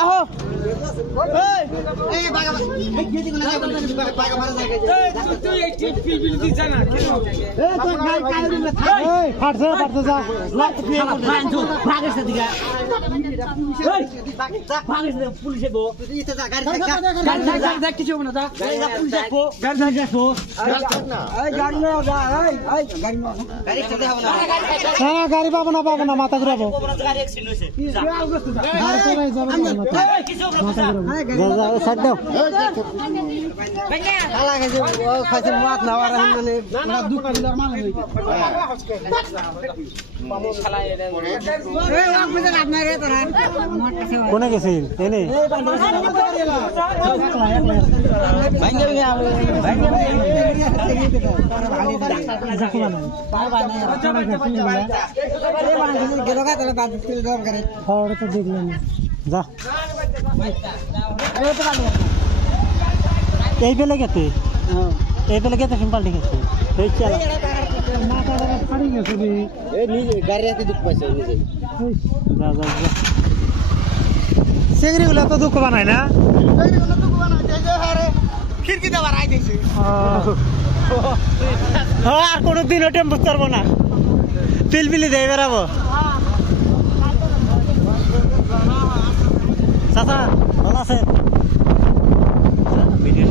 আহো গাড়ি পাবো না মাথা ঘুরাবো কোনে গেছিল এনে দেখলাম যা এই পেলে গেছে সিম্পল ঠিক আছে চেংড়িগুলো তো দুঃখ বানায় না আর কোনোদিনও টেম্পো করবো না পিলপিলি দিয়ে বেড়াবো চাচা ভালো আছে ভিডিও